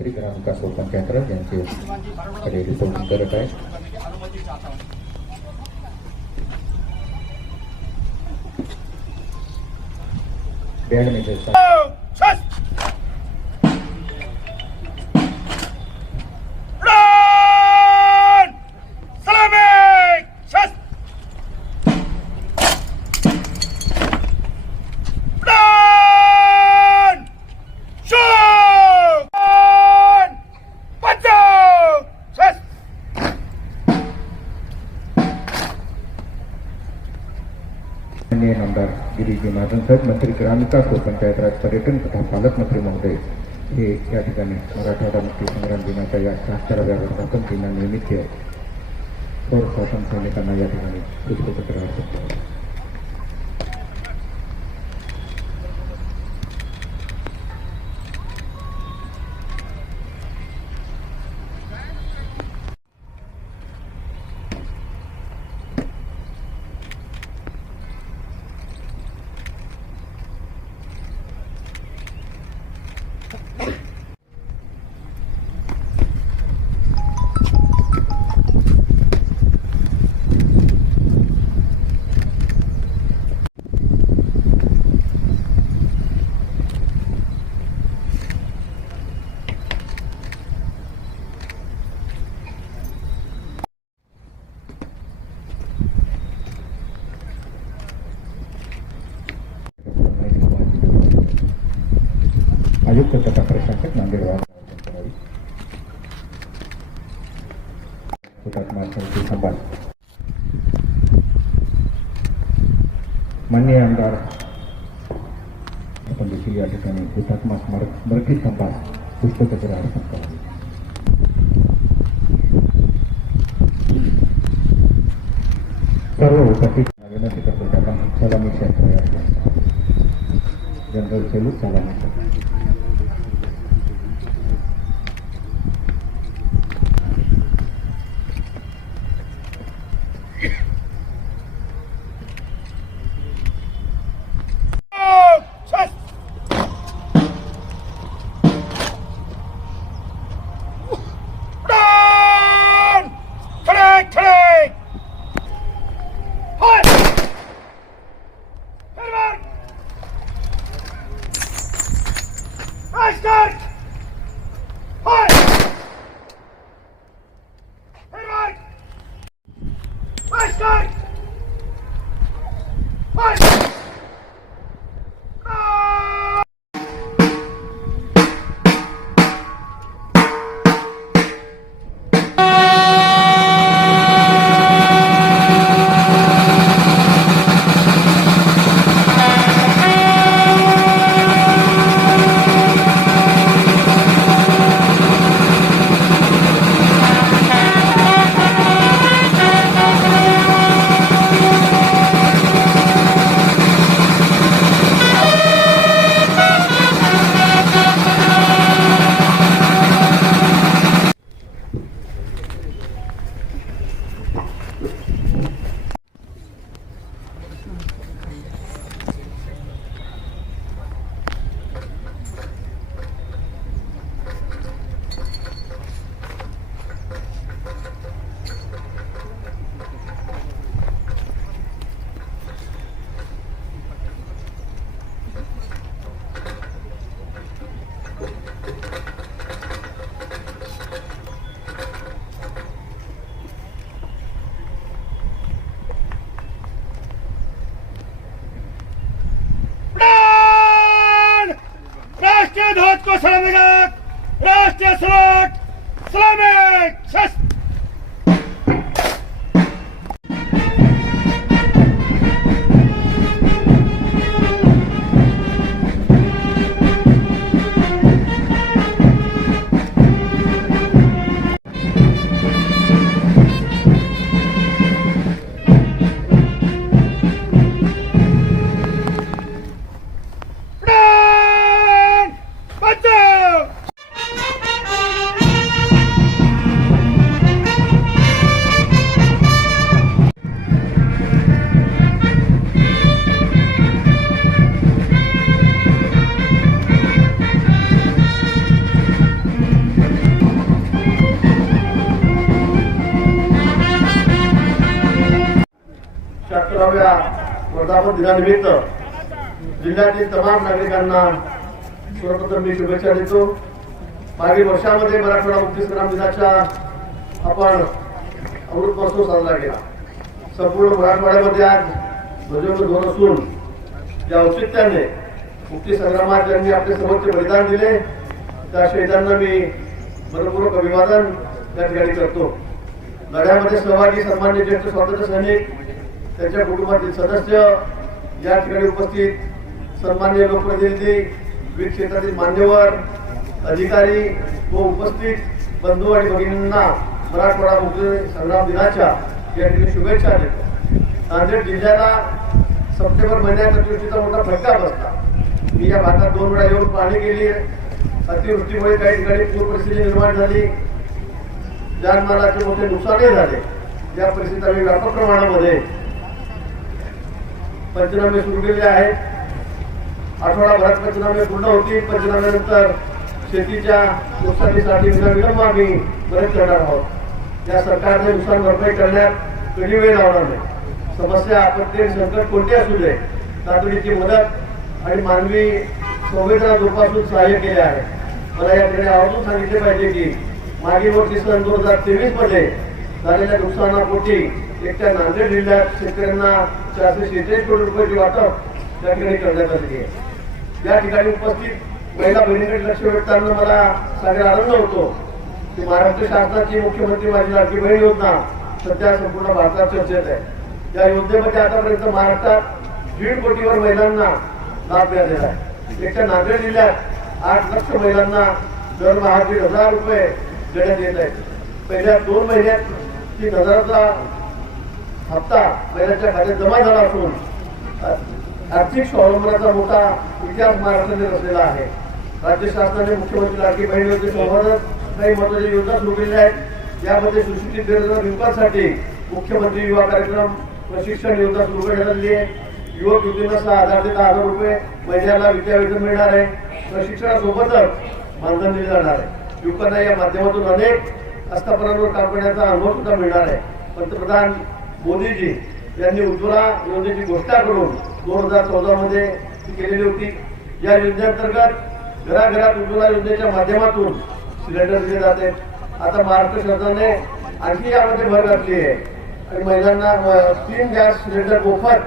मंत्री ग्रामविकास व पंचायत राज यांचे रिपोर्टिंग करत आहे. बँड मेजर आमदार गिरीजी महाजन साहेब, मंत्री ग्रामविकास व पंचायत राज, पर्यटन तथा पालकमंत्री महोदय हे या ठिकाणी मराठवाडा मुक्ती संग्राम दिनाच्या या 76व्या वर्धापन दिनानिमित्त थोर स्वातंत्र्य सैनिकांना या ठिकाणी पुष्पचक्र अर्पण केले. आयुक्त तथा प्रशासक नांदेड हुतात्मा स्मृती संवाद. माननीय आमदार आपण देखील या ठिकाणी हुतात्मा स्मृती संवाद पुष्पचक्र अर्पण करावे. सर्व उपस्थित विनंती करतो की आपण सलामी क्षेत्र जनरल सेलू सलामी 75व्या वर्धापन दिनानिमित्त जिल्ह्यातील तमाम नागरिकांना सर्वप्रथम मी शुभेच्छा देतो. मागील वर्षामध्ये मराठवाडा मुक्ती संग्राम दिनाच्या आपण अमृत महोत्सव साजरा केला. संपूर्ण मराठवाड्यामध्ये आज ध्वजवंदन असून या औचित्याने मुक्ती संग्रामात ज्यांनी आपले सर्वोच्च बलिदान दिले त्या शहीदांना मी मनपूर्वक अभिवादन या ठिकाणी करतो. लढ्यामध्ये सहभागी सन्मान्य ज्येष्ठ स्वातंत्र्य सैनिक, त्यांच्या कुटुंबातील सदस्य, या ठिकाणी उपस्थित सन्मान्य लोकप्रतिनिधी, विविध क्षेत्रातील मान्यवर, अधिकारी व उपस्थित बंधू आणि भगिनींना मराठवाडा मुक्ती संग्राम दिनाच्या या ठिकाणी शुभेच्छा देतो. नांदेड जिल्ह्याला सप्टेंबर महिन्यात अतिवृष्टीचा मोठा फटका बसला. मी या भागात 2 वेळा येऊन पाहणी केली. अतिवृष्टीमुळे काही ठिकाणी पूर परिस्थिती निर्माण झाली, जानमालाचे मोठे नुकसानही झाले. या परिस्थितीत आम्ही व्यापक प्रमाणामध्ये पंचनामे सुरू केले आहेत. आठवडाभरात पंचनामे पूर्ण होतील. पंचनाम्यानंतर शेतीच्या नुकसानीसाठी विनाविलंब आम्ही मदत करणार आहोत. या सरकारने नुकसान भरपाई करण्यात कधी वेळ लावणार नाही. समस्या, आपत्ती, संकट कोणते असू दे, तातडीची मदत आणि मानवी संवेदना जोपासून सहाय्य केले आहे. मला या ठिकाणी आवर्जून सांगितले पाहिजे की मागील वर्षी सन 2023 मध्ये झालेल्या नुकसानापोटी एकट्या नांदेड जिल्ह्यात शेतकऱ्यांना 446 कोटी रुपयाची वाटप या ठिकाणी करण्यात आली आहे. या ठिकाणी उपस्थित महिला बहिणीकडे लक्ष वेधताना मला सांगायला आनंद होतो की महाराष्ट्र शासनाची मुख्यमंत्री माझी लाडकी बहीण योजना सध्या संपूर्ण भारतात चर्चेत आहे. या योजनेमध्ये आतापर्यंत महाराष्ट्रात 1.5 कोटीवर महिलांना लाभ मिळालेला आहे. एकट्या नांदेड जिल्ह्यात 8 लाख महिलांना दरमहा 1,500 रुपये देण्यात येत आहेत. पहिल्या 2 महिन्यात 3,000चा हप्ता महिलांच्या खात्यात जमा झाला असून आर्थिक स्वावलंबनाचा मोठा इतिहास महाराष्ट्राने रचलेला आहे. राज्य शासनाने मुख्यमंत्री लाडकी बहीण योजनेसोबतच काही महत्वाच्या योजना सुरू केलेल्या आहेत. यामध्ये सुशिक्षित बेरोजगार युवकांसाठी मुख्यमंत्री युवा कार्यक्रम प्रशिक्षण योजना सुरू करण्यात आली आहे. युवक युवतींना 6,000 ते 10,000 रुपये महिन्याला विद्यावेतन मिळणार आहे. प्रशिक्षणासोबतच मानधन दिले जाणार आहे. युवकांना या माध्यमातून अनेक आस्थापनांवर काम करण्याचा अनुभव सुद्धा मिळणार आहे. पंतप्रधान मोदीजी यांनी उज्ज्वला योजनेची घोषणा करून 2014 मध्ये केलेली होती. या योजनेअंतर्गत घराघरात उज्ज्वला योजनेच्या माध्यमातून सिलेंडर दिले जाते. आता महाराष्ट्र शासनाने आणखी यामध्ये भर घातली आहे आणि महिलांना 3 गॅस सिलेंडर मोफत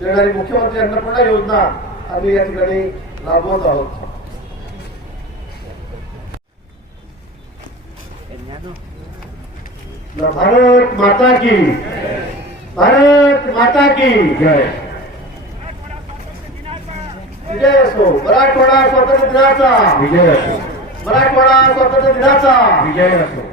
देणारी मुख्यमंत्री अन्नपूर्णा योजना आम्ही या ठिकाणी राबवत आहोत. भारत माता की, भारत माता की जय. विजय असो. मराठवाडा स्वातंत्र्य दिनाचा विजय असो. मराठवाडा स्वातंत्र्य दिनाचा विजय असो.